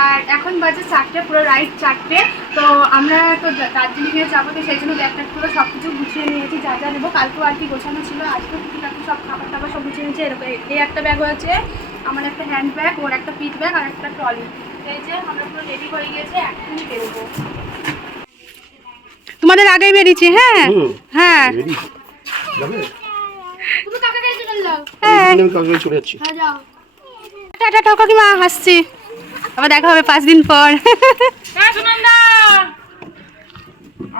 আর এখন বাজে চারটে পুরো রাইট চারটে। তো আমরা তো দার্জিলিংয়ে যাব তো সেই জন্য ব্যাগ ট্যাগ পুরো সব কিছু গুছিয়ে নিয়েছি যা যা নেব। কালকেও আর কি গোছানো ছিল আজকে টুকিটাকি সব খাবার টাবার সব গুছিয়ে নিয়েছি। এরকম এই- একটা ব্যাগ হয়েছে আমার একটা হ্যান্ড ব্যাগ ওর একটা পিট ব্যাগ আর একটা ট্রলি এই যে আমরা পুরো রেডি হয়ে গিয়েছে এখনই বেরোবো। তোমাদের আগেই বেরিয়েছি হ্যাঁ? হ্যাঁ। তুমি কাকে কাছে চলে যাও হ্যাঁ আমি কাউকে চলে যাচ্ছি। হ্যাঁ যাও। টাটা টাকা কাকিমা হাসছি আবার দেখা হবে পাঁচ দিন পর।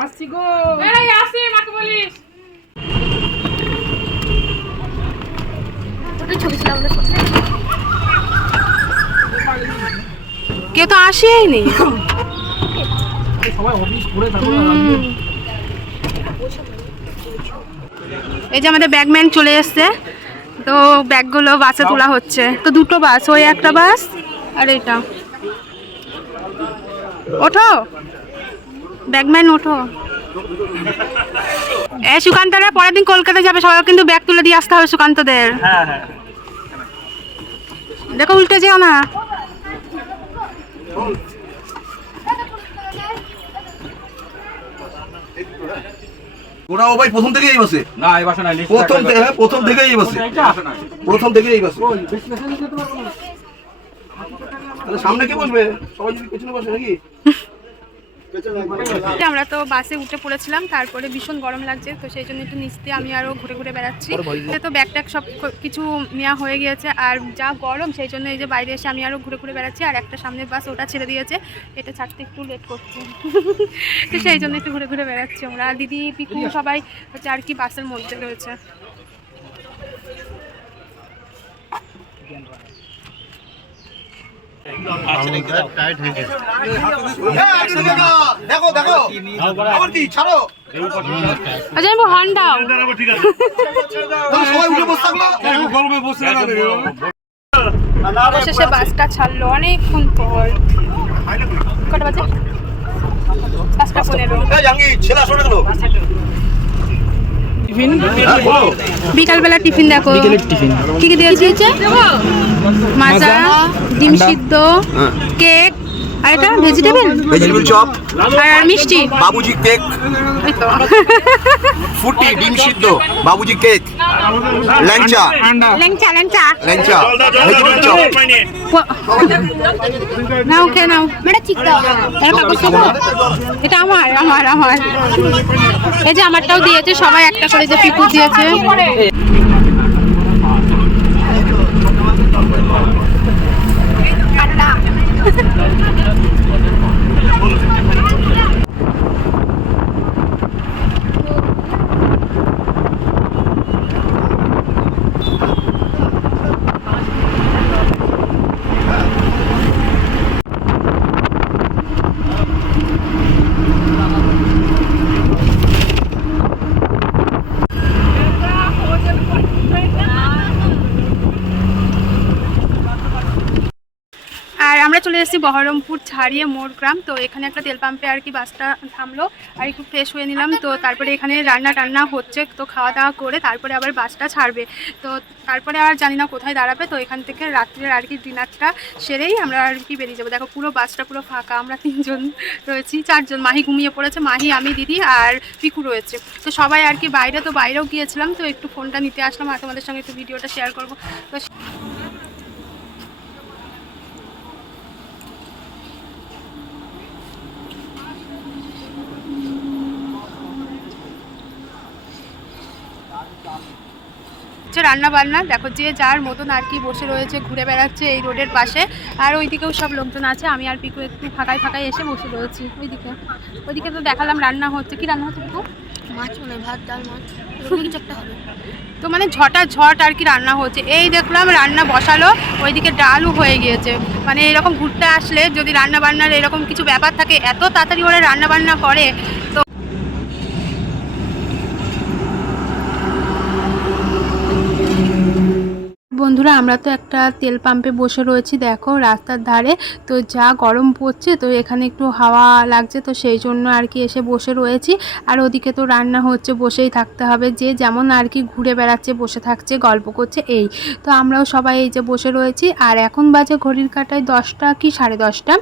আসছি গো। আসি মাকে বলিস। ওটা ছবি ছিল আমাদের কেউ তো থাকো এই যে আমাদের ব্যাগম্যান চলে এসছে। তো ব্যাগগুলো বাসে তোলা হচ্ছে। তো দুটো বাস ওই একটা বাস আর এটা। ওঠো। ব্যাগম্যান ওঠো। এ সুকান্তরা পরের দিন কলকাতা যাবে। সবাই কিন্তু ব্যাগ তুলে দিয়ে আসতে হবে সুকান্তদের। হ্যাঁ হ্যাঁ। দেখো উল্টে যেও না। ওরা ভাই প্রথম থেকেই এই বাসে? না এই বাসা নাই প্রথম থেকে হ্যাঁ প্রথম থেকেই এই বাসে। প্রথম থেকেই এই বাসে। তাহলে সামনে কে বসবে? সবাই যদি পেছনে বসে নাকি? আমরা তো বাসে উঠে পড়েছিলাম তারপরে ভীষণ গরম লাগছে তো সেই জন্য একটু নিচ দিয়ে আমি আরও ঘুরে ঘুরে বেড়াচ্ছি। তো ব্যাগ ট্যাগ সব কিছু নেওয়া হয়ে গিয়েছে আর যা গরম সেই জন্য এই যে বাইরে এসে আমি আরও ঘুরে ঘুরে বেড়াচ্ছি আর একটা সামনের বাস ওটা ছেড়ে দিয়েছে এটা ছাড়তে একটু লেট করছে। তো সেই জন্য একটু ঘুরে ঘুরে বেড়াচ্ছি আমরা। দিদি পিকু সবাই হচ্ছে আর কি বাসের মধ্যে রয়েছে। দেখো দেখো আবার কি ছাড়ো আচ্ছা আমি দাও। সবাই উঠে বসে থাকল অবশেষে বাসটা ছাড়লো অনেকক্ষণ পর। কটা বাজে? পাঁচটা পনেরো। ছেলে আসো না কেন হ্যাঁ, বলো। বিকালবেলা টিফিন দেখো। কি কি দিয়েছে? মাজা ডিম সিদ্ধ হ্যাঁ। কেক আর এটা ভেজিটেবল? Vegetable chop. আর আর মিষ্টি। বাবুজি কেক। ফুটি ডিম সিদ্ধ বাবুজি কেক। ল্যাংচা। ল্যাংচা ল্যাংচা। ল্যাংচা। ভেজিটেবল চপ নাও খেয়ে নাও। ঠিক দাও। এটা এটা আমার আমার আমার। এই যে আমারটাও দিয়েছে সবাই একটা করে যে পিকু দিয়েছে আর আমরা চলে এসেছি বহরমপুর ছাড়িয়ে মোড় গ্রাম, তো এখানে একটা তেল পাম্পে আর কি বাসটা থামলো, আর একটু ফ্রেশ হয়ে নিলাম। তো তারপরে এখানে রান্না টান্না হচ্ছে, তো খাওয়া দাওয়া করে তারপরে আবার বাসটা ছাড়বে। তো তারপরে আর জানি না কোথায় দাঁড়াবে, তো এখান থেকে রাত্রের আর কি ডিনারটা সেরেই আমরা আর কি বেরিয়ে যাব। দেখো পুরো বাসটা পুরো ফাঁকা, আমরা তিনজন রয়েছি, চারজন। মাহি ঘুমিয়ে পড়েছে, মাহি, আমি, দিদি আর পিকু রয়েছে। তো সবাই আর কি বাইরে, তো বাইরেও গিয়েছিলাম, তো একটু ফোনটা নিতে আসলাম, আর তোমাদের সঙ্গে একটু ভিডিওটা শেয়ার করব। তো হচ্ছে রান্না বান্না দেখো যে যার মতন আর কি বসে রয়েছে ঘুরে বেড়াচ্ছে এই রোডের পাশে। আর ওইদিকেও সব লোকজন আছে আমি আর পিকু একটু ফাঁকায় ফাঁকায় এসে বসে রয়েছি ওইদিকে। ওইদিকে তো দেখালাম রান্না হচ্ছে। কি রান্না হচ্ছে পিকু? মাছ মনে ভাত ডাল মাছ। হবে। তো মানে ঝটা ঝট আর কি রান্না হচ্ছে। এই দেখলাম রান্না বসালো ওইদিকে ডালও হয়ে গিয়েছে। মানে এরকম ঘুরতে আসলে যদি রান্না বান্নার এরকম কিছু ব্যাপার থাকে এত তাড়াতাড়ি ওরা রান্না বান্না করে তো বন্ধু বন্ধুরা, আমরা তো একটা তেল পাম্পে বসে রয়েছি, দেখো রাস্তার ধারে। তো যা গরম পড়ছে, তো এখানে একটু হাওয়া লাগছে, তো সেই জন্য আর কি এসে বসে রয়েছি। আর ওদিকে তো রান্না হচ্ছে, বসেই থাকতে হবে। যে যেমন আর কি ঘুরে বেড়াচ্ছে, বসে থাকছে, গল্প করছে, এই। তো আমরাও সবাই এই যে বসে রয়েছি। আর এখন বাজে ঘড়ির কাটায় দশটা কি, সাড়ে দশটা।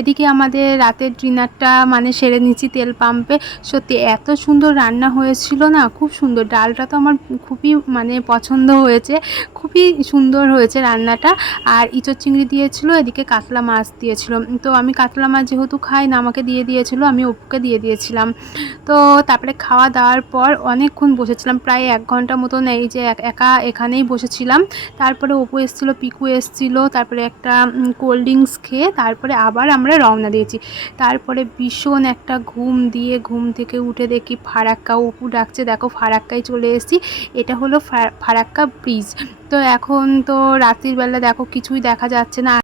এদিকে আমাদের রাতের ডিনারটা মানে সেরে নিচ্ছি তেল পাম্পে। সত্যি এত সুন্দর রান্না হয়েছিল না, খুব সুন্দর। ডালটা তো আমার খুবই মানে পছন্দ হয়েছে। খুবই সুন্দর হয়েছে রান্নাটা। আর ইঁচড় চিংড়ি দিয়েছিল, এদিকে কাতলা মাছ দিয়েছিল। তো আমি কাতলা মাছ যেহেতু খাই না, আমাকে দিয়ে দিয়েছিল, আমি অপুকে দিয়ে দিয়েছিলাম। তো তারপরে খাওয়া দাওয়ার পর অনেকক্ষণ বসেছিলাম, প্রায় এক ঘণ্টা মতন এই যে এক- এখানেই বসেছিলাম। তারপরে অপু এসেছিল, পিকু এসেছিল, তারপরে একটা কোল্ড ড্রিঙ্কস খেয়ে তারপরে আবার আমরা রওনা দিয়েছি। তারপরে ভীষণ একটা ঘুম দিয়ে, ঘুম থেকে উঠে দেখি ফারাক্কা, অপু ডাকছে, দেখো ফারাক্কায় চলে এসেছি। এটা হলো ফারাক্কা ব্রিজ তো এখন তো রাত্রির বেলা দেখো কিছুই দেখা যাচ্ছে না।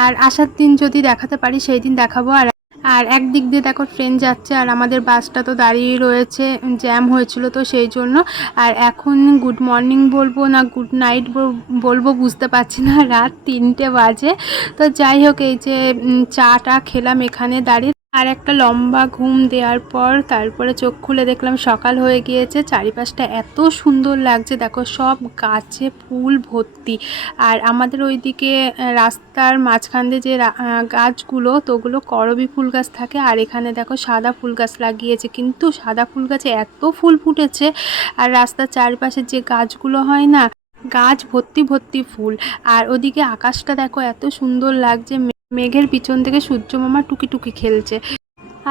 আর আসার দিন যদি দেখাতে পারি সেই দিন দেখাবো। আর আর একদিক দিয়ে দেখো ট্রেন যাচ্ছে আর আমাদের বাসটা তো দাঁড়িয়ে রয়েছে জ্যাম হয়েছিল তো সেই জন্য। আর এখন গুড মর্নিং বলব না গুড নাইট বলব বুঝতে পারছি না, রাত তিনটে বাজে। তো যাই হোক এই যে চাটা খেলাম এখানে দাঁড়িয়ে। আর একটা লম্বা ঘুম দেওয়ার পর তারপরে চোখ খুলে দেখলাম সকাল হয়ে গিয়েছে। চারিপাশটা এত সুন্দর লাগছে। দেখো সব গাছে ফুল ভর্তি। আর আমাদের ওইদিকে রাস্তার মাঝখান দিয়ে যে গাছগুলো, তো ওগুলো করবি ফুল গাছ থাকে। আর এখানে দেখো সাদা ফুল গাছ লাগিয়েছে। কিন্তু সাদা ফুল গাছে এত ফুল ফুটেছে। আর রাস্তার চারপাশে যে গাছগুলো হয় না, গাছ ভর্তি ভর্তি ফুল। আর ওদিকে আকাশটা দেখো এত সুন্দর লাগছে। মেঘের পিছন থেকে সূর্য মামা টুকি টুকি খেলছে।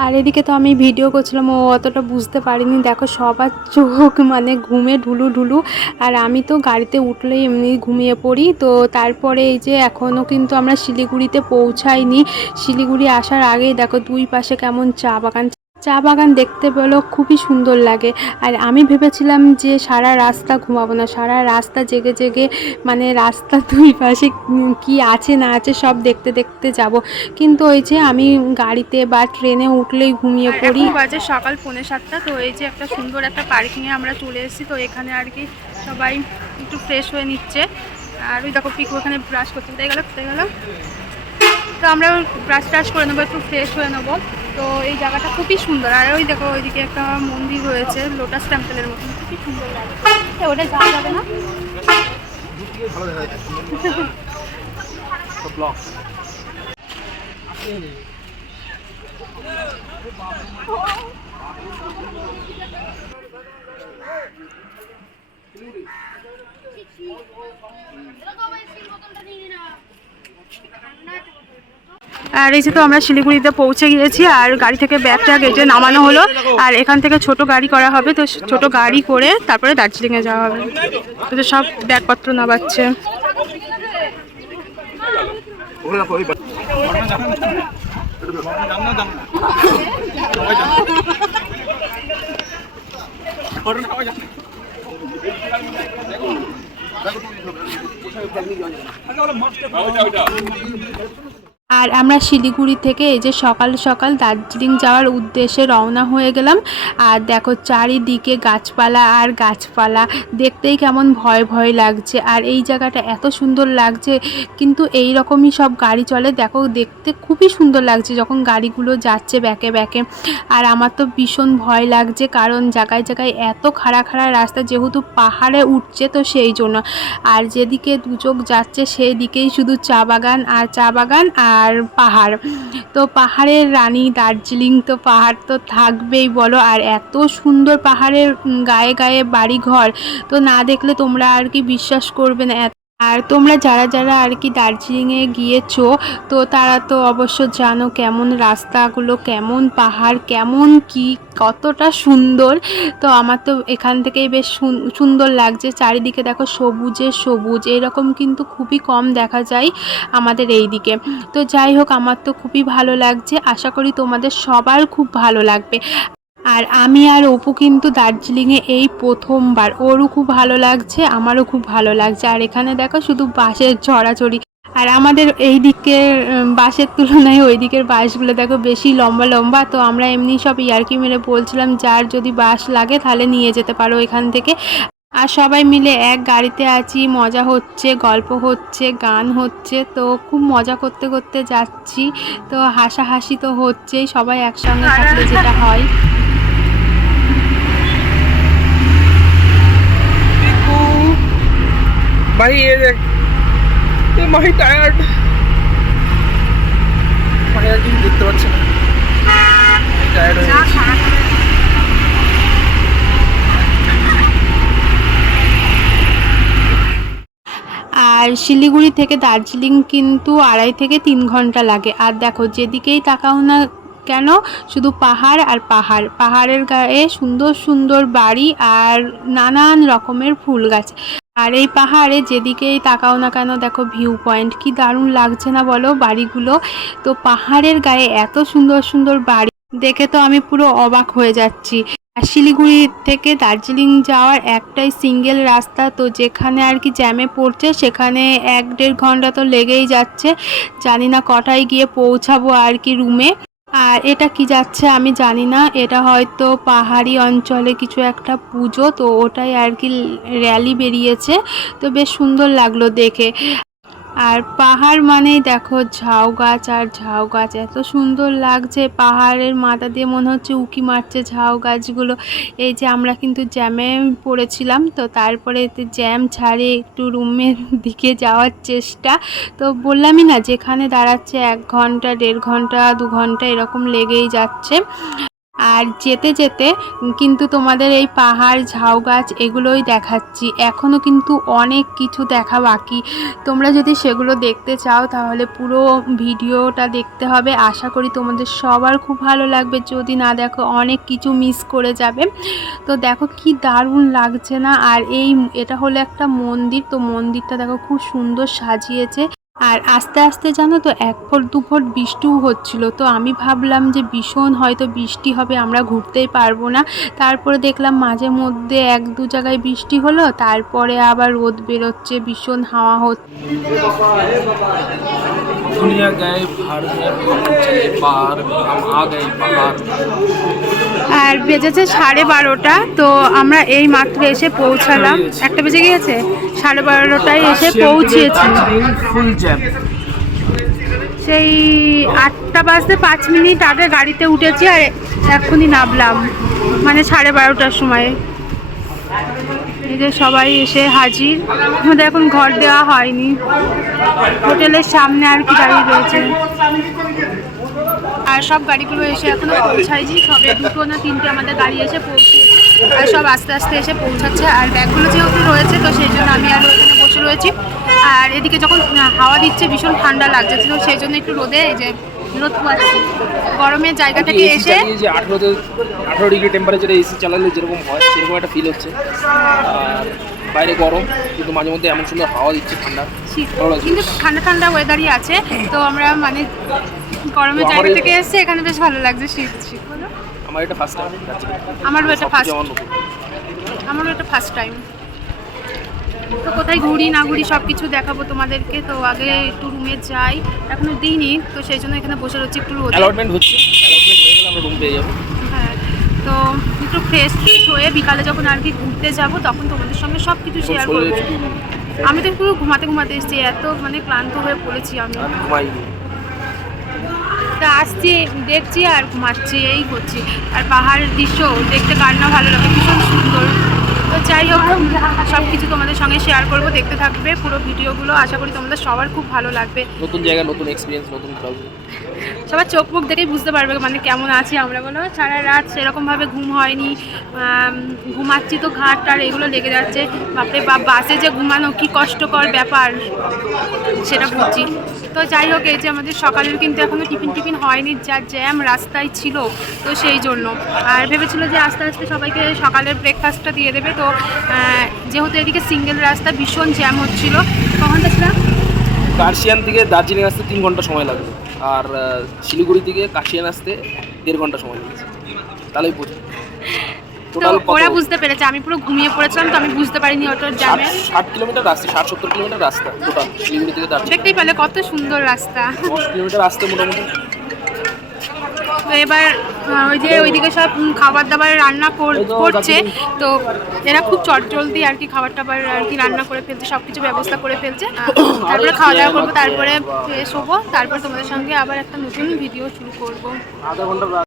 আর এদিকে তো আমি ভিডিও করছিলাম, ও অতটা বুঝতে পারিনি। দেখো, সবার চোখ মানে ঘুমে ঢুলু ঢুলু। আর আমি তো গাড়িতে উঠলেই এমনি ঘুমিয়ে পড়ি। তো তারপরে এই যে এখনও কিন্তু আমরা শিলিগুড়িতে পৌঁছাইনি। শিলিগুড়ি আসার আগেই দেখো দুই পাশে কেমন চা বাগান চা বাগান দেখতে পেলেও খুবই সুন্দর লাগে। আর আমি ভেবেছিলাম যে সারা রাস্তা ঘুমাবো না সারা রাস্তা জেগে জেগে মানে রাস্তা দুই পাশে কি আছে না আছে সব দেখতে দেখতে যাব। কিন্তু ওই যে আমি গাড়িতে বা ট্রেনে উঠলেই ঘুমিয়ে পড়ি। বাজে সকাল পৌনে সাতটা তো এই যে একটা সুন্দর একটা পার্কিংয়ে আমরা চলে এসেছি তো এখানে আর কি সবাই একটু ফ্রেশ হয়ে নিচ্ছে। আর ওই দেখো পিকু এখানে ব্রাশ করতে কোথায় গেল কোথায় গেল? তো আমরা ব্রাশ ট্রাশ করে নেব, একটু ফ্রেশ হয়ে নেব। তো এই জায়গাটা খুবই সুন্দর। আর ওই দেখো, ওইদিকে একটা মন্দির রয়েছে লোটাস টেম্পলের মতন। খুবই সুন্দর লাগে ওটা যাওয়া যাবে না? ভালো দেখা যাচ্ছে সব ব্লক আর এই যে তো আমরা শিলিগুড়িতে পৌঁছে গিয়েছি, আর গাড়ি থেকে ব্যাগটা গেটে নামানো হলো। আর এখান থেকে ছোট গাড়ি করা হবে, তো ছোট গাড়ি করে তারপরে দার্জিলিংয়ে যাওয়া হবে। তো সব ব্যাগপত্র নামাচ্ছে। আর আমরা শিলিগুড়ি থেকে এই যে সকাল সকাল দার্জিলিং যাওয়ার উদ্দেশ্যে রওনা হয়ে গেলাম। আর দেখো চারিদিকে গাছপালা আর গাছপালা। দেখতেই কেমন ভয় ভয় লাগছে। আর এই জায়গাটা এত সুন্দর লাগছে। কিন্তু এই রকমই সব গাড়ি চলে। দেখো দেখতে খুবই সুন্দর লাগছে যখন গাড়িগুলো যাচ্ছে ব্যাকে ব্যাকে। আর আমার তো ভীষণ ভয় লাগছে কারণ জায়গায় জায়গায় এত খাড়া খাড়া রাস্তা যেহেতু পাহাড়ে উঠছে তো সেই জন্য। আর যেদিকে দু চোখ যাচ্ছে সেই দিকেই শুধু চা বাগান আর চা বাগান আর পাহাড়। তো পাহাড়ের রানী দার্জিলিং তো পাহাড় তো থাকবেই বলো, আর এত সুন্দর পাহাড়ের গায়ে গায়ে বাড়ি ঘর তো না দেখলে তোমরা আর কি বিশ্বাস করবে না আর তোমরা যারা যারা আর কি দার্জিলিংয়ে গিয়েছো, তো তারা তো অবশ্য জানো কেমন রাস্তাগুলো, কেমন পাহাড়, কেমন কি, কতটা সুন্দর। তো আমার তো এখান থেকেই বেশ সুন- সুন্দর লাগছে। চারিদিকে দেখো সবুজে সবুজ, এরকম কিন্তু খুবই কম দেখা যায় আমাদের এই দিকে তো যাই হোক, আমার তো খুবই ভালো লাগছে। আশা করি তোমাদের সবার খুব ভালো লাগবে। আর আমি আর অপু কিন্তু দার্জিলিংয়ে এই প্রথমবার। ওরও খুব ভালো লাগছে, আমারও খুব ভালো লাগছে। আর এখানে দেখো শুধু বাসের চড়াচড়ি আর আমাদের এই দিকের বাসের তুলনায় ওই দিকের বাসগুলো দেখো বেশি লম্বা লম্বা। তো আমরা এমনি সব ইয়ার্কি মেরে বলছিলাম, যার যদি বাস লাগে তাহলে নিয়ে যেতে পারো এখান থেকে। আর সবাই মিলে এক গাড়িতে আছি, মজা হচ্ছে, গল্প হচ্ছে, গান হচ্ছে। তো খুব মজা করতে করতে যাচ্ছি। তো হাসাহাসি তো হচ্ছেই, সবাই একসঙ্গে থাকলে যেটা হয়। ভাই এ দেখ এ মাই টায়ার্ড মানে আর কিছু দেখতে পাচ্ছি না। টায়ার্ড হয়ে আর শিলিগুড়ি থেকে দার্জিলিং কিন্তু আড়াই থেকে তিন ঘণ্টা লাগে। আর দেখো যেদিকেই তাকাও না কেন শুধু পাহাড় আর পাহাড়। পাহাড়ের গায়ে সুন্দর সুন্দর বাড়ি আর নানান রকমের ফুল গাছ। আর এই পাহাড়ে যেদিকেই তাকাও না কেন, দেখো ভিউ পয়েন্ট কি দারুণ লাগছে না বলো বাড়িগুলো? তো পাহাড়ের গায়ে এত সুন্দর সুন্দর বাড়ি, দেখে তো আমি পুরো অবাক হয়ে যাচ্ছি। শিলিগুড়ি থেকে দার্জিলিং যাওয়ার একটাই সিঙ্গেল রাস্তা, তো যেখানে আর কি জ্যামে পড়ছে, সেখানে এক দেড় ঘণ্টা তো লেগেই যাচ্ছে। জানি না কটায় গিয়ে পৌঁছাবো আর কি রুমে আর এটা কি যাচ্ছে আমি জানি না। এটা হয়তো পাহাড়ি অঞ্চলে কিছু একটা পুজো, তো ওটাই আর কি র্যালি বেরিয়েছে। তো বেশ সুন্দর লাগল দেখে। আর পাহাড় মানেই দেখো ঝাউ গাছ আর ঝাউ গাছ। এত সুন্দর লাগছে পাহাড়ের মাথা দিয়ে, মনে হচ্ছে উকি মারছে ঝাউ গাছগুলো। এই যে আমরা কিন্তু জ্যামে পড়েছিলাম, তো তারপরে এতে জ্যাম ছাড়ে একটু রুমের দিকে যাওয়ার চেষ্টা। তো বললামই না, যেখানে দাঁড়াচ্ছে এক ঘণ্টা, দেড় ঘণ্টা, দু ঘণ্টা এরকম লেগেই যাচ্ছে। আর যেতে যেতে কিন্তু তোমাদের এই পাহাড়, ঝাউ গাছ এগুলোই দেখাচ্ছি। এখনও কিন্তু অনেক কিছু দেখা বাকি। তোমরা যদি সেগুলো দেখতে চাও তাহলে পুরো ভিডিওটা দেখতে হবে। আশা করি তোমাদের সবার খুব ভালো লাগবে। যদি না দেখো, অনেক কিছু মিস করে যাবে। তো দেখো কি দারুণ লাগছে না? আর এই, এটা হলো একটা মন্দির। তো মন্দিরটা দেখো খুব সুন্দর সাজিয়েছে। আর আস্তে আস্তে জানো তো এক ফোট দু ফোট বৃষ্টিও হচ্ছিল। তো আমি ভাবলাম যে ভীষণ হয়তো বৃষ্টি হবে আমরা ঘুরতেই পারব না। তারপরে দেখলাম মাঝে মধ্যে এক দু জায়গায় বৃষ্টি হলো তারপরে আবার রোদ বেরোচ্ছে ভীষণ হাওয়া হচ্ছে। আর বেজেছে সাড়ে বারোটা তো আমরা এই মাত্র এসে পৌঁছালাম। একটা বেজে গিয়েছে? সাড়ে বারোটায় এসে পৌঁছেছি। সেই আটটা বাজতে পাঁচ মিনিট আগে গাড়িতে উঠেছি আর এখনই নামলাম মানে সাড়ে বারোটার সময়। যে সবাই এসে হাজির। আমাদের এখন ঘর দেওয়া হয়নি। হোটেলের সামনে আর কি দাঁড়িয়ে রয়েছে। আর সব গাড়িগুলো এসে এখনও পৌঁছায়নি। সবে দুটো না তিনটে আমাদের গাড়ি এসে পৌঁছিয়েছে আর সব আস্তে আস্তে এসে পৌঁছাচ্ছে। আর ব্যাগগুলো যেহেতু রয়েছে তো সেই জন্য আমি আর ওখানে বসে রয়েছি। আর এদিকে যখন হাওয়া দিচ্ছে ভীষণ ঠান্ডা লাগছে। তো সেই জন্য একটু রোদে এই যে রোদ পোয়াচ্ছি। গরমের জায়গা থেকে এসি যে আঠেরোতে আঠেরো ডিগ্রি টেম্পারেচারে এসি চালালে যেরকম হয় সেরকম একটা ফিল হচ্ছে। বাইরে গরম কিন্তু মাঝে মধ্যে এমন সুন্দর হাওয়া দিচ্ছে ঠান্ডা। কিন্তু ঠান্ডা ঠান্ডা ওয়েদারই আছে। তো আমরা মানে গরমের জায়গা থেকে এসে এখানে বেশ ভালো লাগছে শীত শীত। আমার এটা ফার্স্ট টাইম আমারও এটা ফার্স্ট আমার আমারও এটা ফার্স্ট টাইম তো কোথায় ঘুরি না ঘুরি সব কিছু দেখাবো তোমাদেরকে। তো আগে একটু রুমে যাই। এখনও দিইনি তো সেই জন্য এখানে বসে রয়েছি একটু রোদে। অ্যালটমেন্ট হচ্ছে। অ্যালটমেন্ট হয়ে গেলে আমরা রুম পেয়ে যাব। হ্যাঁ তো একটু ফ্রেশ ফ্রেশ হয়ে বিকালে যখন আর কি ঘুরতে যাব তখন তোমাদের সঙ্গে সব কিছু শেয়ার করব। আমি তো পুরো ঘুমাতে ঘুমাতে এসেছি এত মানে ক্লান্ত হয়ে পড়েছি আমি। আমি ঘুমাই তা আসছি দেখছি আর ঘুমাচ্ছি এই করছি। আর পাহাড়ের দৃশ্য দেখতে কার না ভালো লাগে ভীষণ সুন্দর। তো যাই হোক সব কিছু তোমাদের সঙ্গে শেয়ার করব দেখতে থাকবে পুরো ভিডিওগুলো। আশা করি তোমাদের সবার খুব ভালো লাগবে। নতুন জায়গা নতুন এক্সপিরিয়েন্স নতুন সবার চোখ মুখ দেখেই বুঝতে পারবে মানে কেমন আছি আমরা। বলো সারা রাত সেরকমভাবে ঘুম হয়নি ঘুমাচ্ছি তো ঘাট টার এগুলো লেগে যাচ্ছে। বাপরে বাপ বাসে যে ঘুমানো কি কষ্টকর ব্যাপার সেটা বুঝছি। তো যাই হোক, এই যে আমাদের সকালের কিন্তু এখনও টিফিন টিফিন হয়নি, যা জ্যাম রাস্তায় ছিল, তো সেই জন্য। আর ভেবেছিল যে আস্তে আস্তে সবাইকে সকালের ব্রেকফাস্টটা দিয়ে দেবে, তো যেহেতু এদিকে সিঙ্গেল রাস্তা ভীষণ জ্যাম হচ্ছিল, কখন দেখলাম কার্শিয়ান থেকে দার্জিলিং আসতে তিন ঘণ্টা সময় লাগবে, আর শিলিগুড়ি থেকে কাশিয়ান আসতে দেড় ঘণ্টা সময় লেগেছে তাহলেই বুঝি তো ওরা বুঝতে পেরেছে আমি পুরো ঘুমিয়ে পড়েছিলাম তো আমি বুঝতে পারিনি অত জ্যামে ষাট কিলোমিটার রাস্তা ষাট সত্তর কিলোমিটার রাস্তা টোটাল শিলিগুড়ি থেকে দার্জিলিং দেখতেই পেলে কত সুন্দর রাস্তা। দশ কিলোমিটার আসতে মোটামুটি? তো এবার ওই যে ওইদিকে সব খাবার দাবার রান্না কর- করছে তো এরা খুব চটজলদি আর কি খাবার টাবার আর কি রান্না করে ফেলছে সব কিছু ব্যবস্থা করে ফেলছে। তারপরে খাওয়া দাওয়া করব তারপরে হব তারপর তোমাদের সঙ্গে আবার একটা নতুন ভিডিও শুরু করব।